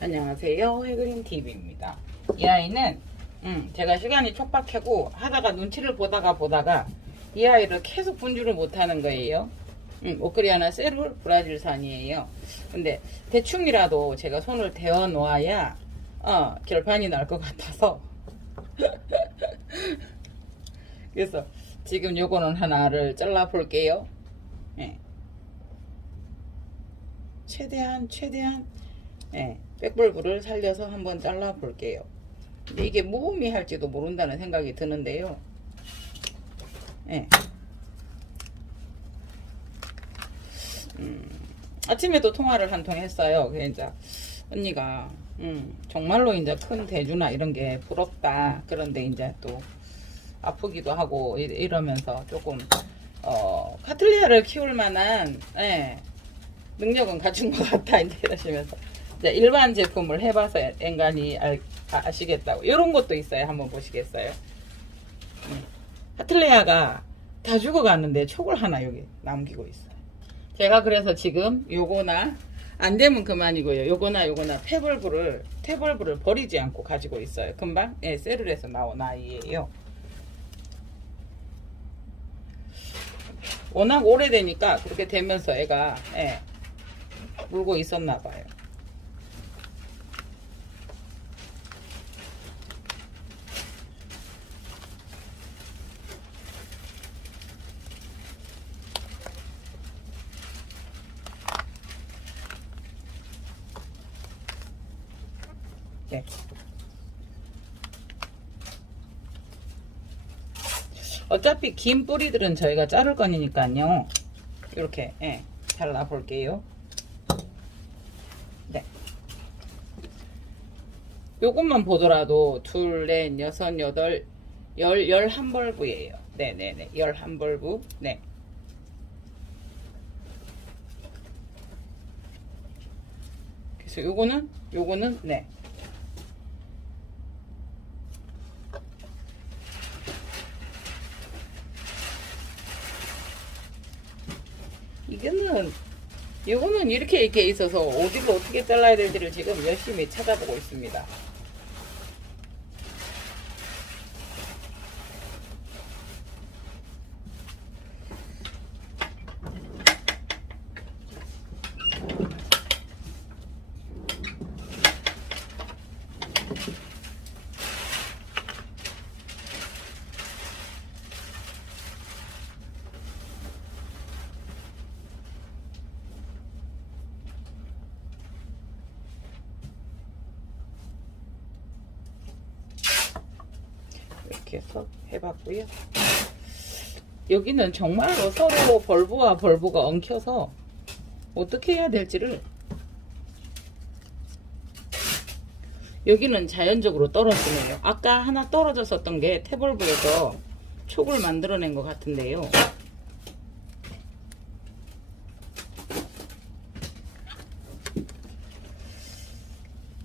안녕하세요. 해그린 TV입니다. 이 아이는 음, 제가 시간이 촉박하고 하다가 눈치를 보다가 보다가 이 아이를 계속 분주를 못하는 거예요. 음, 오크리아나 세룰 브라질산이에요. 근데 대충이라도 제가 손을 대어 놓아야 어, 결판이 날 것 같아서 그래서 지금 요거는 하나를 잘라 볼게요. 예. 최대한 최대한 예, 백불불을 살려서 한번 잘라 볼게요. 근데 이게 무의미할지도 모른다는 생각이 드는데요. 예. 음, 아침에도 통화를 한 통 했어요. 이제 언니가 음, 정말로 이제 큰 대주나 이런 게 부럽다. 그런데 이제 또 아프기도 하고 이- 이러면서 조금 어, 카틀리아를 키울 만한 예, 능력은 갖춘 것 같다 이제 이러시면서 일반 제품을 해봐서 앵간히 알, 아, 시겠다고 이런 것도 있어요. 한번 보시겠어요? 음. 하틀레아가 다 죽어갔는데 촉을 하나 여기 남기고 있어요. 제가 그래서 지금 요거나 안 되면 그만이고요. 요거나 요거나 태블브를 태블브를 버리지 않고 가지고 있어요. 금방 예, 세룰에서 나온 아이예요. 워낙 오래되니까 그렇게 되면서 애가 예, 물고 있었나 봐요. 네. 어차피 긴 뿌리들은 저희가 자를 거니까요. 이렇게 예, 잘라 볼게요. 네. 요것만 보더라도 둘, 넷, 여섯, 여덟, 열, 열한 벌브예요. 네네네. 열한 벌브. 네. 그래서 요거는, 요거는, 네. 이거는 이거는 이렇게 이렇게 있어서 어디를 어떻게 잘라야 될지를 지금 열심히 찾아보고 있습니다. 해서 해봤고요. 여기는 정말로 서로 벌브와 벌브가 엉켜서 어떻게 해야 될지를 여기는 자연적으로 떨어지네요. 아까 하나 떨어졌었던 게 태벌브에서 촉을 만들어낸 것 같은데요.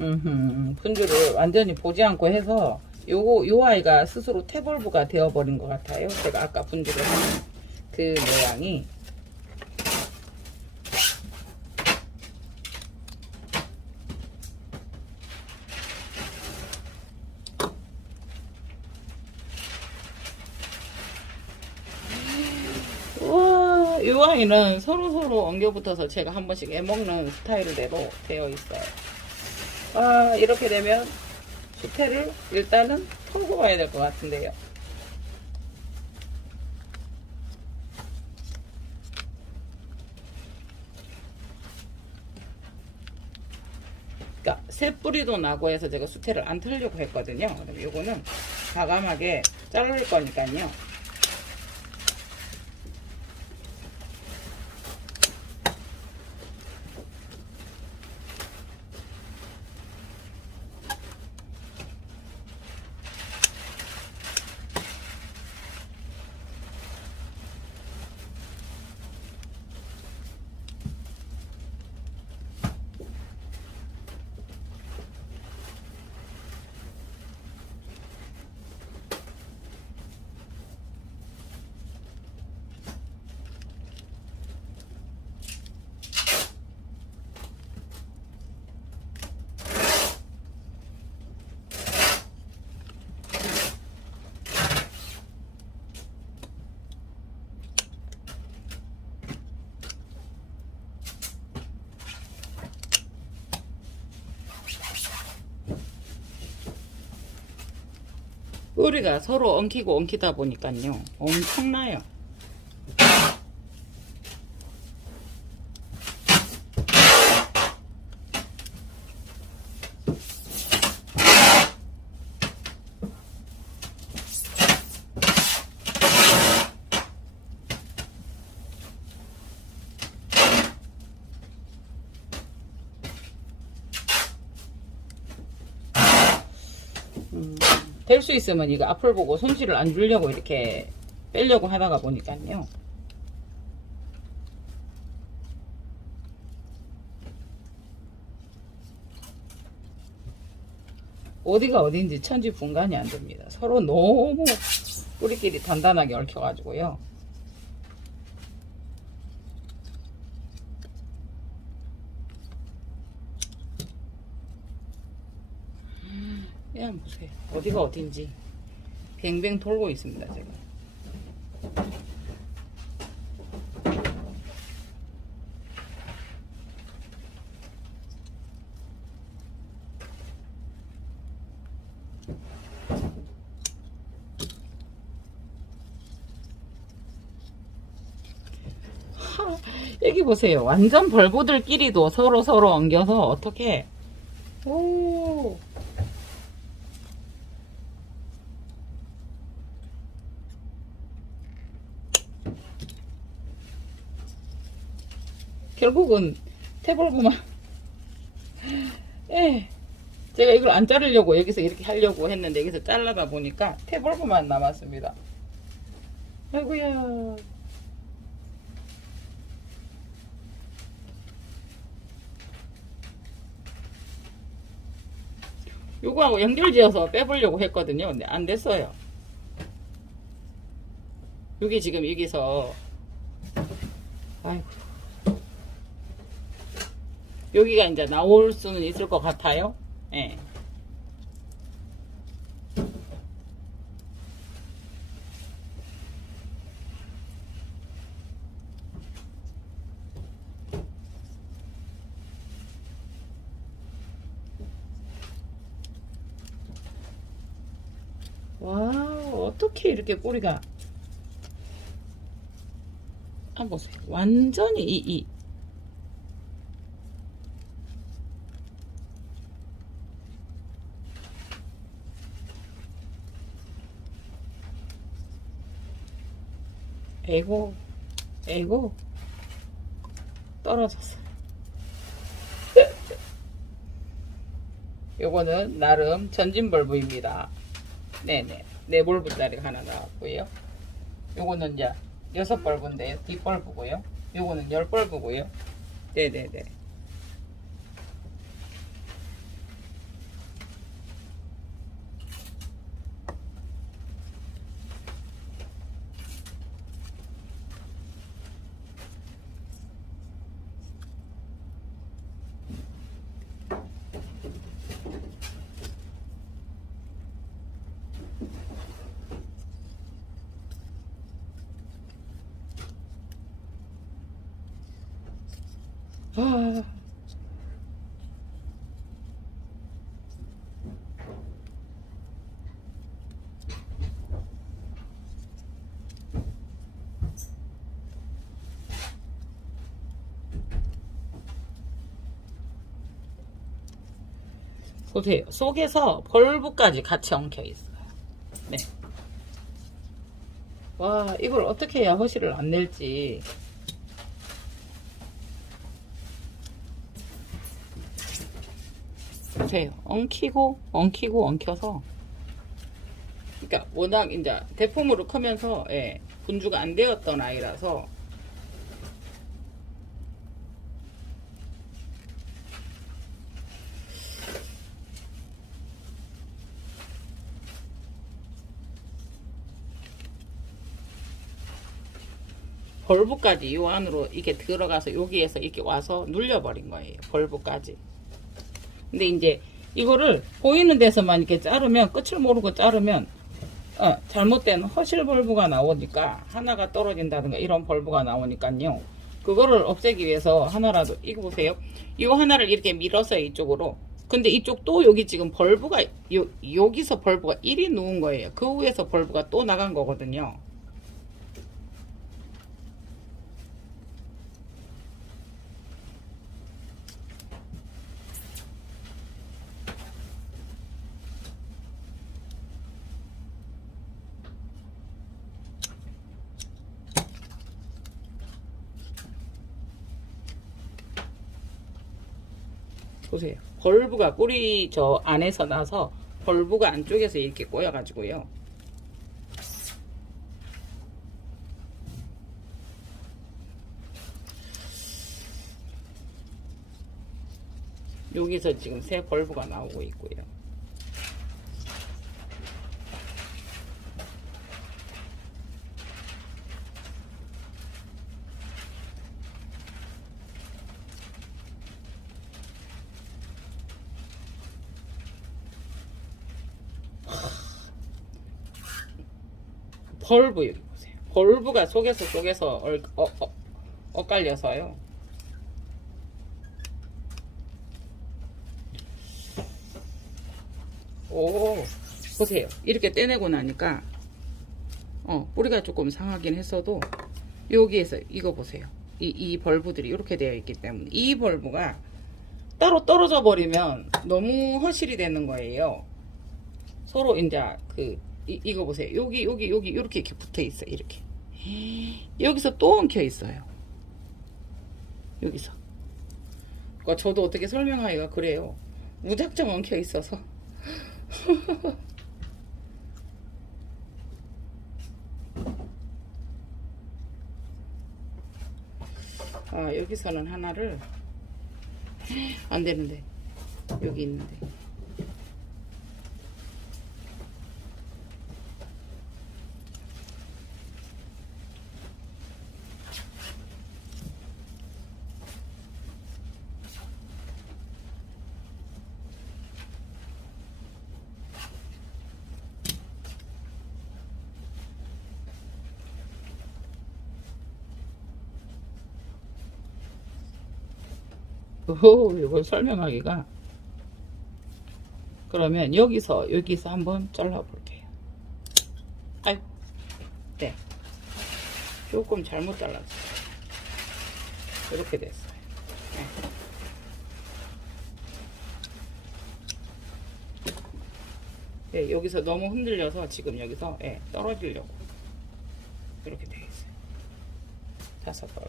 음흠, 분주를 완전히 보지 않고 해서 요거 요 아이가 스스로 태볼브가 되어버린 것 같아요. 제가 아까 한그 모양이 우와, 요 아이는 서로 서로 엉겨붙어서 제가 한 번씩 애먹는 스타일대로 되어 있어요. 아, 이렇게 되면 수태를 일단은 털고 가야 될 것 같은데요. 그러니까 새 뿌리도 나고 해서 제가 수태를 안 털려고 했거든요. 그럼 요거는 과감하게 자를 거니까요. 뿌리가 서로 엉키고 엉키다 보니까요. 엄청나요. 될수 있으면 이거 앞을 보고 손실을 안 주려고 이렇게 빼려고 하다가 보니까요. 어디가 어딘지 천지 분간이 안 됩니다. 서로 너무 뿌리끼리 단단하게 얽혀가지고요. 그냥 보세요. 어디가 어딘지 뱅뱅 돌고 있습니다. 제가. 하, 여기 보세요. 완전 벌보들끼리도 서로 서로 엉겨서 어떻게 오 결국은 태블구만. 예. 제가 이걸 안 자르려고 여기서 이렇게 하려고 했는데 여기서 잘라다 보니까 태블구만 남았습니다. 아이고야. 요거하고 연결지어서 빼보려고 했거든요. 근데 안 됐어요. 여기 지금 여기서. 아이고 여기가 이제 나올 수는 있을 것 같아요. 예. 와, 어떻게 이렇게 뿌리가. 한번 보세요. 완전히 이, 이, 에고, 에고, 떨어졌어. 요거는 나름 전진 벌브입니다. 네네. 네 벌브짜리가 하나 나왔고요. 요거는 이제 여섯 벌브인데 뒷벌브고요. 요거는 열 벌브고요. 네네네. 아. 보세요. 속에서 벌브까지 같이 엉켜 있어요. 네. 와, 이걸 어떻게 해야 허실을 안 낼지. 보세요. 엉키고 엉키고 엉켜서 그러니까 워낙 이제 대품으로 크면서 예, 분주가 안 되었던 아이라서 벌브까지 이 안으로 이렇게 들어가서 여기에서 이렇게 와서 눌려버린 거예요. 벌브까지. 근데 이제 이거를 보이는 데서만 이렇게 자르면 끝을 모르고 자르면 어, 잘못된 허실 벌브가 나오니까 하나가 떨어진다든가 이런 벌브가 나오니까요. 그거를 없애기 위해서 하나라도 이거 보세요. 이 하나를 이렇게 밀어서 이쪽으로 근데 이쪽 또 여기 지금 벌브가 요, 여기서 벌브가 1이 누운 거예요. 그 위에서 벌브가 또 나간 거거든요. 보세요. 벌브가 뿌리 저 안에서 나서 벌브가 안쪽에서 이렇게 꼬여가지고요. 여기서 지금 새 벌브가 나오고 있고요. 벌브 여기 보세요. 벌브가 속에서 속에서 얼, 어, 어, 엇갈려서요. 오, 보세요. 이렇게 떼내고 나니까 어, 뿌리가 조금 상하긴 했어도 여기에서 이거 보세요. 이, 이 벌브들이 이렇게 되어 있기 때문에 이 벌브가 따로 떨어져 버리면 너무 허실이 되는 거예요. 서로 이제 그 이, 이거 보세요. 여기 여기 여기 이렇게 이렇게 붙어 있어. 이렇게 여기서 또 엉켜 있어요. 여기서. 그러니까 저도 어떻게 설명하기가 그래요. 무작정 엉켜 있어서. 아 여기서는 하나를 안 되는데 여기 있는데 오, 이걸 설명하기가. 그러면 여기서, 여기서 한번 잘라볼게요. 아유, 네. 조금 잘못 잘랐어요. 이렇게 됐어요. 네. 네, 여기서 너무 흔들려서 지금 여기서 예, 떨어지려고 이렇게 돼 있어요. 다섯 번.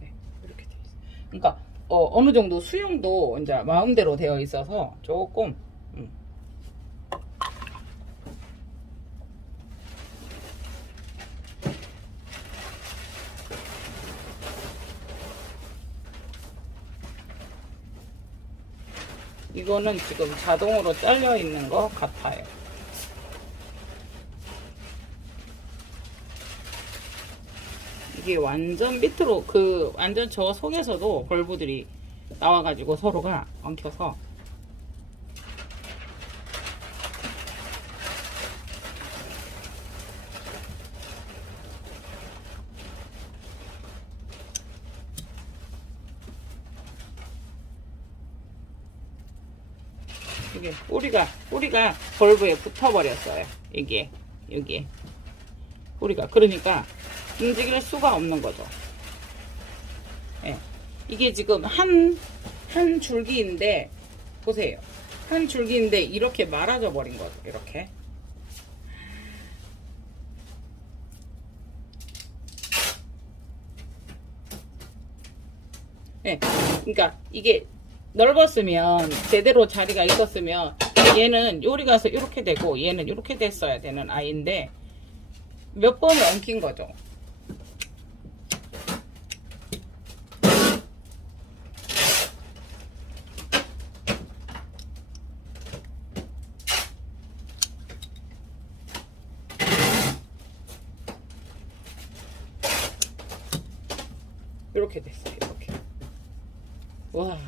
네, 이렇게 돼 있어요. 어, 느 정도 수영도 이제 마음대로 되어 있어서 조금 음. 이거는 지금 자동으로 잘려 있는 것 같아요. 이게 완전 밑으로 그 완전 저 속에서도 벌브들이 나와가지고 서로가 엉켜서 이게 뿌리가 뿌리가 벌브에 붙어버렸어요. 이게 여기에 뿌리가 그러니까 움직일 수가 없는 거죠. 예. 이게 지금 한, 한 줄기인데, 보세요. 한 줄기인데, 이렇게 말아져 버린 거죠. 이렇게. 예. 그러니까 이게 넓었으면, 제대로 자리가 있었으면, 얘는 요리 가서 이렇게 되고, 얘는 이렇게 됐어야 되는 아이인데, 몇 번을 엉킨 거죠. 이렇게 됐어요. 이렇게. 와.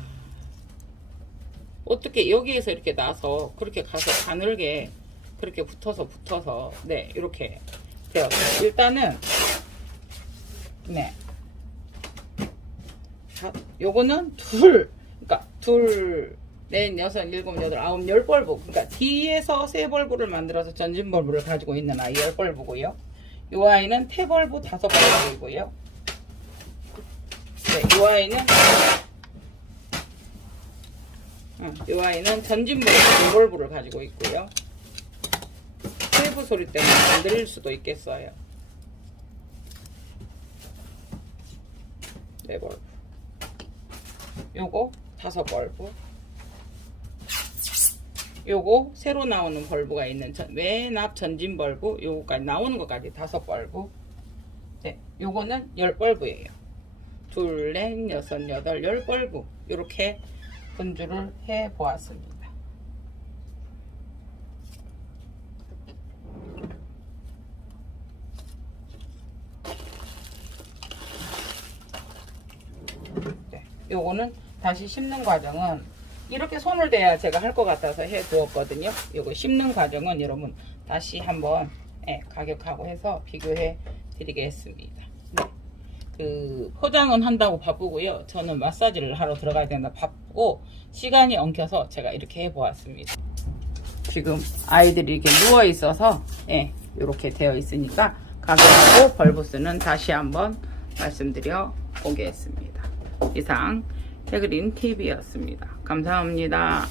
어떻게 여기에서 이렇게 나서 그렇게 가서 가늘게 그렇게 붙어서 붙어서 네 이렇게 되었어요. 일단은 네. 자, 요거는 둘, 그러니까 둘, 넷, 여섯, 일곱, 여덟, 아홉, 열 벌브. 그러니까 뒤에서 세 벌브를 만들어서 전진 벌브를 가지고 있는 아이 열 벌브고요. 요 아이는 태 벌브 다섯 벌브이고요. 네, 요 아이는 어, 요 아이는 전진 벌브 두 벌브를 가지고 있고요. 세부 소리 때문에 안 들릴 수도 있겠어요. 네 벌브. 요거 다섯 벌브. 요거 새로 나오는 벌브가 있는 전, 맨앞 전진 벌브 요거까지 나오는 것까지 다섯 벌브. 네, 요거는 열 벌브예요. 둘, 넷, 여섯, 여덟, 열 벌브. 요렇게 분주를 해 보았습니다. 네, 요거는 다시 심는 과정은 이렇게 손을 대야 제가 할 것 같아서 해 두었거든요. 요거 심는 과정은 여러분 다시 한번 예, 가격하고 해서 비교해 드리겠습니다. 네. 그 포장은 한다고 바쁘고요. 저는 마사지를 하러 들어가야 된다 바쁘고 시간이 엉켜서 제가 이렇게 해 보았습니다. 지금 아이들이 이렇게 누워 있어서 예, 이렇게 되어 있으니까 가격하고 벌브스는 다시 한번 말씀드려 보겠습니다. 이상 태그린 TV였습니다. 감사합니다.